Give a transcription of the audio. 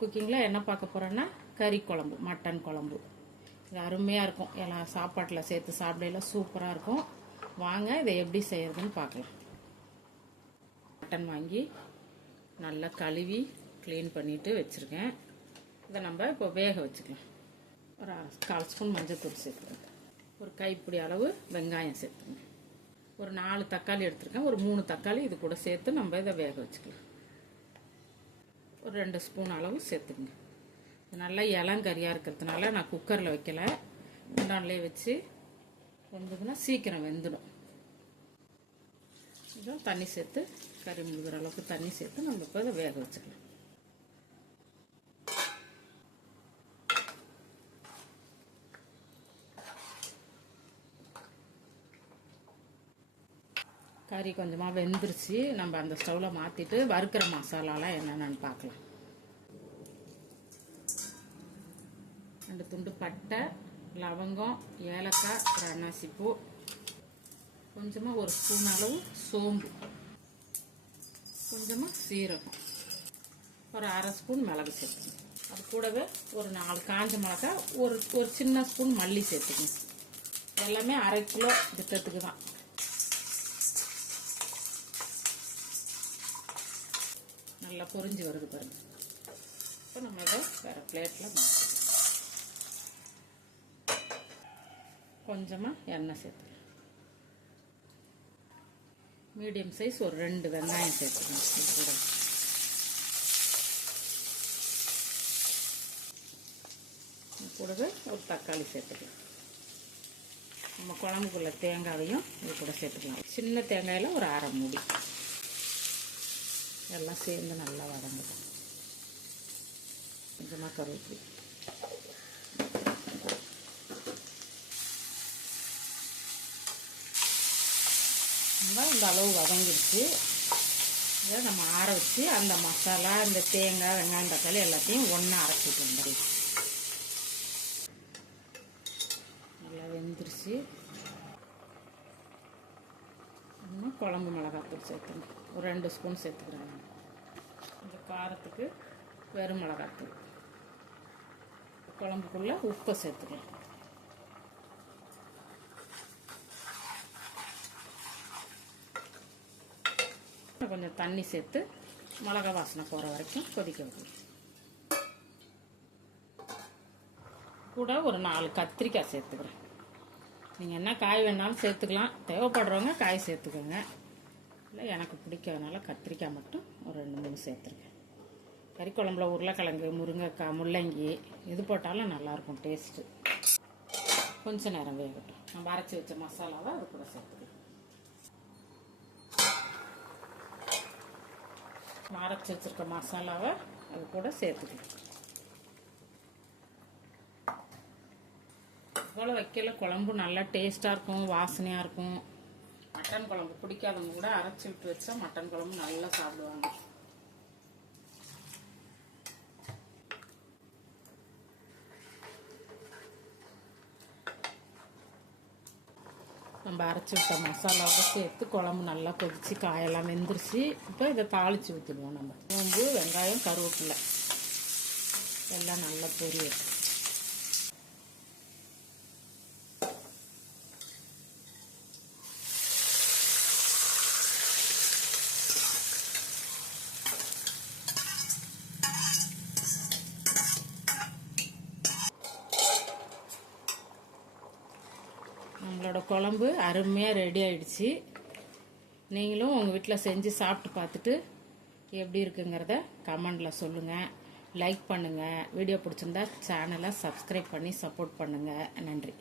குக்கிங்கில் என்ன பார்க்க போகிறேன்னா கறி குழம்பு, மட்டன் குழம்பு. இது அருமையாக இருக்கும். எல்லாம் சாப்பாட்டில் சேர்த்து சாப்பிடையில சூப்பராக இருக்கும். வாங்க இதை எப்படி செய்கிறதுன்னு பார்க்கலாம். மட்டன் வாங்கி நல்லா கழுவி க்ளீன் பண்ணிவிட்டு வச்சுருக்கேன். இதை நம்ம இப்போ வேக வச்சுக்கலாம். ஒரு 1/4 ஸ்பூன் மஞ்சள்தூள் சேர்த்துக்கோங்க. ஒரு கைப்பிடி அளவு வெங்காயம் சேர்த்துங்க. ஒரு 4 தக்காளி எடுத்துருக்கேன். ஒரு 3 தக்காளி இது கூட சேர்த்து நம்ம இதை வேக வச்சுக்கலாம். ஒரு 2 ஸ்பூன் அளவு சேர்த்துங்க. நல்லா இளங்கறியாக இருக்கிறதுனால நான் குக்கரில் வைக்கல, குண்டான்லேயே வச்சு வெந்ததுன்னா சீக்கிரம் வெந்துடும். இதை தண்ணி சேர்த்து கறி முழுகிற அளவுக்கு தண்ணி சேர்த்து நம்ம இப்போ இதை வேக வச்சுக்கலாம். கறி கொஞ்சமாக வெந்துருச்சு. நம்ம அந்த ஸ்டவ்வில் மாற்றிட்டு வறுக்கிற மசாலாலாம் என்னென்னு பார்க்கலாம். 2 துண்டு பட்டை, லவங்கம், ஏலக்காய், ஒரு அன்னாசிப்பூ, கொஞ்சமாக 1 ஸ்பூன் அளவு சோம்பு, கொஞ்சமாக சீரகம், ஒரு 1/2 ஸ்பூன் மிளகு சேர்த்துக்கணும். அது கூடவே ஒரு 4 காஞ்ச மிளகா, ஒரு சின்ன ஸ்பூன் மல்லி சேர்த்துக்கணும். எல்லாமே 1/2 கிலோ திட்டத்துக்கு தான். நல்லா பொரிஞ்சு வருது பாருங்க. இப்போ நம்ம இதை வேறு பிளேட்டில் மாற்றிக்கலாம். கொஞ்சமாக எண்ணெய் சேர்த்துக்கலாம். மீடியம் சைஸ் ஒரு 2 வெங்காயம் சேர்த்துக்கணும். இது கூட கூடவே ஒரு தக்காளி சேர்த்துக்கலாம். நம்ம குழம்புக்குள்ள தேங்காயையும் இது கூட சேர்த்துக்கலாம். சின்ன தேங்காயில் ஒரு 1/2 மூடி எல்லாம் சேர்ந்து நல்லா வதங்கட்டும். கொஞ்சமாக கருவேப்பிலை, இந்த அளவு வதங்கிடுச்சு. இதை நம்ம ஆற வச்சு அந்த மசாலா, இந்த தேங்காய், வெங்காயம், தக்காளி எல்லாத்தையும் ஒன்றா அரைச்சிக்கலாம். மாதிரி நல்லா வெந்துருச்சு. இன்னும் குழம்பு மிளகாத்தூள் சேர்த்துங்க. ஒரு 2 ஸ்பூன் சேர்த்துக்கிறேன். இந்த காரத்துக்கு வெறும் மிளகாத்தூள், குழம்புக்குள்ளே உப்பை சேர்த்துக்கலாம். கொஞ்சம் தண்ணி சேர்த்து மிளகா வாசனை போகிற வரைக்கும் கொதிக்க வைக்கணும். கூட ஒரு 4 கத்திரிக்காய் சேர்த்துக்கிறேன். நீங்கள் என்ன காய் வேணாலும் சேர்த்துக்கலாம். தேவைப்படுறவங்க காய் சேர்த்துக்கோங்க. இல்லை எனக்கு பிடிக்காதனால கத்திரிக்காய் மட்டும் ஒரு 2-3 சேர்த்துருக்கேன். கறி குழம்புல உருளைக்கிழங்கு, முருங்கைக்காய், முள்ளங்கி இது போட்டாலும் நல்லாயிருக்கும் டேஸ்ட்டு. கொஞ்சம் நேரம் வேகட்டும். நம்ம அரைச்சி வச்ச மசாலாவை அது கூட சேர்த்துக்கலாம். அரைச்சி வச்சுருக்க மசாலாவை அது கூட சேர்த்துக்கலாம். இவ்வளோ வைக்கல குழம்பு நல்லா டேஸ்ட்டாக இருக்கும், வாசனையாக இருக்கும். மட்டன் குழம்பு பிடிக்காதவங்க கூட அரைச்சி விட்டு வச்சா மட்டன் குழம்பு நல்லா சாப்பிடுவாங்க. நம்ம அரைச்சி விட்ட மசாலாவை சேர்த்து குழம்பு நல்லா கொதிச்சு காயெல்லாம் வெந்துருச்சு. இப்போ இதை தாளித்து ஊற்றிடுவோம். நம்ம சோம்பு, வெங்காயம், கருவேப்பிலை எல்லாம் நல்லா பொரியல். நம்மளோட குழம்பு அருமையாக ரெடி ஆயிடுச்சு. நீங்களும் உங்கள் வீட்டில் செஞ்சு சாப்பிட்டு பார்த்துட்டு எப்படி இருக்குங்கிறத கமெண்டில் சொல்லுங்கள். லைக் பண்ணுங்கள். வீடியோ பிடிச்சிருந்தா சேனலை சப்ஸ்கிரைப் பண்ணி சப்போர்ட் பண்ணுங்கள். நன்றி.